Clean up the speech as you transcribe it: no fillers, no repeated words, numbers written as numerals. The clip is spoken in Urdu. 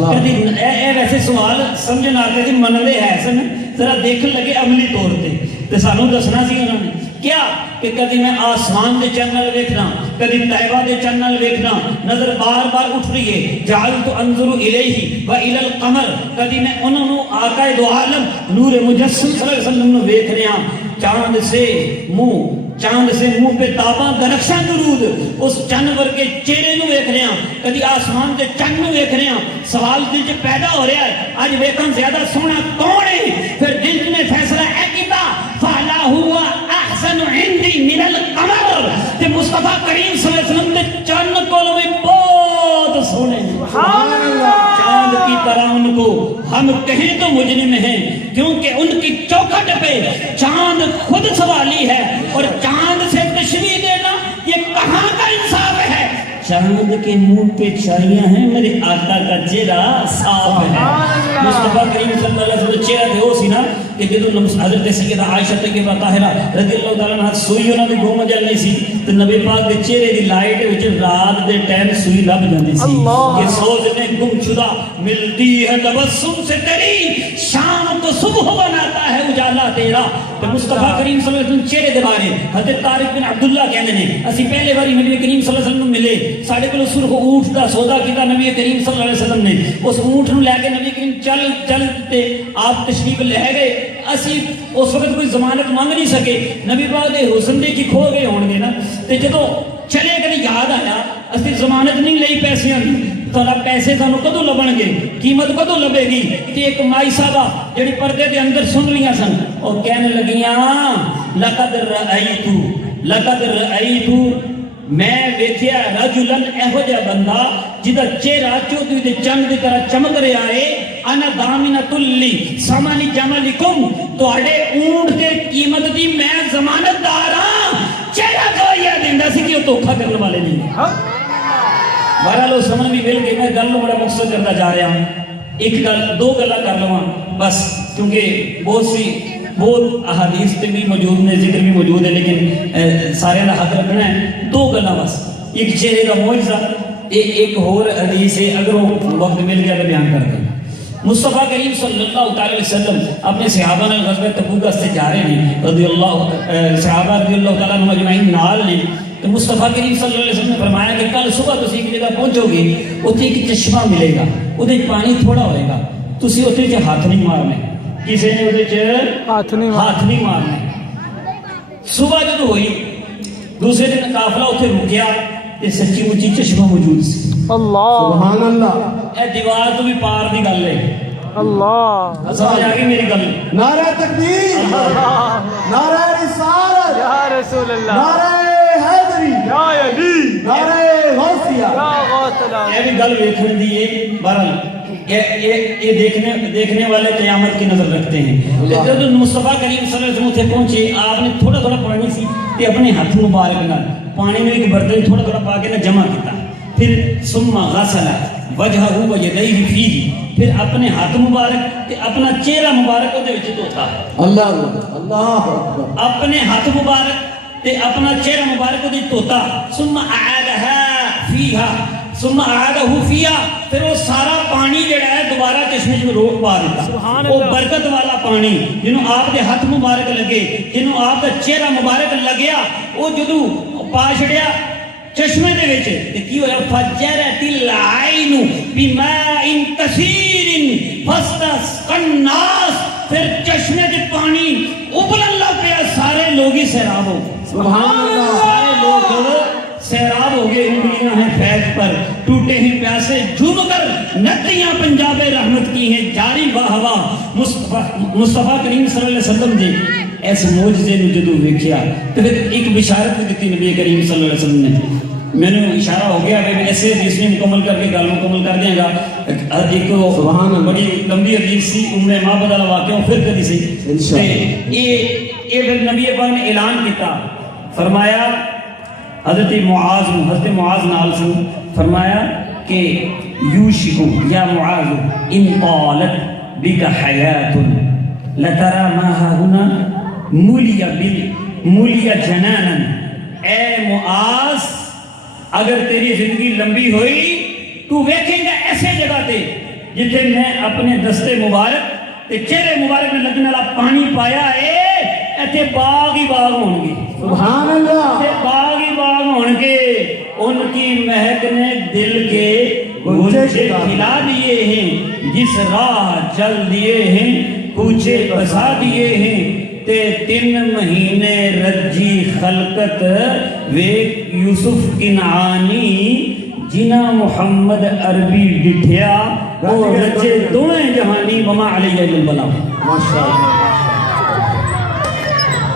کدی اے ویسے سوال سمجھن آتے تھے مننے ہے سن ذرا دیکھن لگے عملی طور تے سانو دسنا سی انہوں نے کیا کہ کدی میں آسمان دے چینل ویکھنا کدی طیبہ دے چینل ویکھنا نظر بار بار اٹھ رہی ہے جعلت انظر الیہ و الی القمر کدی میں انہوں آقا دو عالم نور مجسم صلی اللہ علیہ وسلم نو ویکھ رہا چاند سے منہ پہ تاباں درخشاں درود اس چند ورگے چہرے نو ویکھ رہے ہیں کدی آسمان دے چند نو ویکھ رہے ہیں سوال دل چ پیدا ہو رہا ہے اج ویکھن زیادہ سونا کون ہے پھر دل نے فیصلہ اے کیتا فعلا ہوا احسن عندی من القمر تے مصطفیٰ کریم صلی اللہ علیہ وسلم دے چند کولوں بھی بہت سونے سبحان اللہ چاند کی طرح ان کو ہم کہیں تو مجرم ہیں کیونکہ ان کی چوکھٹ پہ چاند خود سوالی ہے اور چاند سے تشبیہ دینا یہ کہاں کا انصاف ہے چاند کے منہ پہ چھائیاں ہیں میرے آقا کا چہرہ صاف ہے مصطفیٰ کریم صلی اللہ علیہ وسلم چہرہ دے ہو سی نا کہ جدو حضرت سیدہ عائشہ طیبہ طاہرہ رضی اللہ تعالیٰ عنہ سوئی انہوں نے گھوم جل نہیں سی تو نبی پاک دے چہرے دی لائٹ وچ رات دے ٹائم سوئی لب جاندی سی کہ سوز میں گم شدہ ملتی ہے تبسم سے تیری شام کو صبح بناتا ہے اجالا تیرا تو مصطفیٰ کریم صلی اللہ علیہ وسلم چہرے دے بارے حضرت طارق بن عبداللہ کہنے نے اسی پہلے باری نبی کریم صلی اللہ علیہ وسلم ملے ساڑھے کو سرخ اونٹ دا سودا کیتا نبی کریم صلی اللہ علیہ وسلم نے اس اونٹ نو لے کے نبی کریم چلتے آپ تشریف لے گئے اسی اس وقت کوئی ضمانت مانگ نہیں سکے نبی پاک دے حسن دے کی کھو گئے ہون گے نا تے جدو چلے کدی یاد آیا اسی ضمانت نہیں لئی پیسیاں دی تھوڑا پیسے تھانوں کدو لبن گے قیمت کدو لبے گی تے ایک مائی صاحبہ جڑی پردے دے اندر سن لیاں سن اور کہنے لگیاں لقد رأیتو میں ویکھیا رجلن ایہو جا بندہ جدا چہرہ چودھویں دے چند دی طرح چمک رہا ہے انا دامنۃ لی ثمن جملکم تواڈے اونٹ دے قیمت دی میں ضمانت دار ہاں چہرہ گواہی دیندا سی کہ وہ دھوکا کرنے والے نہیں بہرحال وہ سمجھ بھی مل گئی میں گل نو بڑا مقصد کرتا جا رہا ہوں ایک گل دو گلاں کر لواں بس کیونکہ بہت احادیث تے بھی موجود نے ذکر بھی موجود ہے لیکن سارے دا حق رکھنا ہے دو گلاں بس ایک چہرے کا معجزہ ایک اور حدیث ہے اگر وہ وقت مل گیا تو بیان کر دیں مصطفیٰ کریم صلی اللہ علیہ وسلم اپنے صحابہ نے غزوہ تبوک سے جا رہے ہیں صحابہ رضی اللہ تعالیٰ عنہ اجمعین نال نے تو مصطفیٰ کریم صلی اللہ علیہ وسلم نے فرمایا کہ کل صبح تسی ایک جگہ پہنچو گے اتنے ایک چشمہ ملے گا اتنے پانی تھوڑا ہوئے گا تسی اتنے چ ہاتھ نہیں مارنے کسی نے اتنے چ ہاتھ نہیں مارنے صبح جب ہوئی دوسرے دن قافلہ اتنے رکیا تے سچی مچی چشمہ موجود سی اللہ سبحان اللہ اے دیوار تو بھی پار دی گل ہے اللہ سمجھ آ گئی میری گل نعرہ تکبیر نعرہ رسالت یا رسول اللہ نعرہ حیدری یا علی نعرہ غوثیہ یا غوث اللہ یہ بھی گل ویکھن دی ہے بہرحال یہ دیکھنے والے قیامت کی نظر رکھتے ہیں جب مصطفیٰ کریم صلی اللہ علیہ وسلم تھے پہنچے آپ نے تھوڑا تھوڑا پانی سی تے اپنے ہاتھ مبارک نال پانی میں ایک برتن تھوڑا تھوڑا پا کے نہ جمع کیتا پھر ثم غسل وجہہ و یدیہ فیہ پھر اپنے ہاتھ مبارک تے اپنا چہرہ مبارک دے وچ دھوتا اللہ اپنے ہاتھ مبارک تے اپنا چہرہ مبارک دے دھوتا ثم اعادها فیہا ثم اعادہ فیہا پھر وہ سارا پانی جڑا ہے دوبارہ چشمے میں روک پا دیتا وہ برکت والا پانی جنہوں آپ کے ہاتھ مبارک لگے جنہوں آپ کا چہرہ مبارک لگیا وہ جدو پا چھڑیا چشمے دے وچ تے کی ہویا فجرت العین بماء کثیر فاستسقى الناس پھر چشمے دے پانی ابلن لگ پیا سارے لوگ ہی سیراب ہو سبحان اللہ سارے لوگ سیراب ہو گئے انگلیاں ہیں فیض پر ٹوٹے ہیں پیاسے جھوم کر ندیاں پنجاب رحمت کی ہیں جاری واہ واہ مصطفیٰ کریم صلی اللہ علیہ وسلم دے ایس موجزے نو جدو ویکھیا تو پھر ایک بشارت دیتی نبی کریم صلی اللہ علیہ وسلم نے میں نے اشارہ ہو گیا میں ایسے جس میں مکمل کر کے گل مکمل کر دیں گا ایک بڑی لمبی حدیث سی ما بدل واقعہ پھر کدی سی یہ پھر نبی پاک نے اعلان کیتا فرمایا حضرت معاذ نال سے فرمایا کہ یوشکو یا معاذ ان طالت بک حیات لترى ما هنا ملیا جنانا اے معاذ اگر تیری زندگی لمبی ہوئی تو ویکھیں گا ایسے جگہ تے جتھے میں اپنے دستے مبارک تے چہرے مبارک میں لگنے والا پانی پایا ہے ایتھے باغ ہی باغ ہون گے سبحان اللہ ایتھے باغ ہی باغ ہون گے ان کی مہک نے دل کے گنچے کھلا دیے ہیں جس راہ چل دیے ہیں کوچے بسا دیے ہیں تے 3 مہینے رجی خلقت ویک یوسف کنعانی جنا محمد عربی ڈٹھیا وہ رجے دوئیں جہانی وما علیہ البلاغ ماشاءاللہ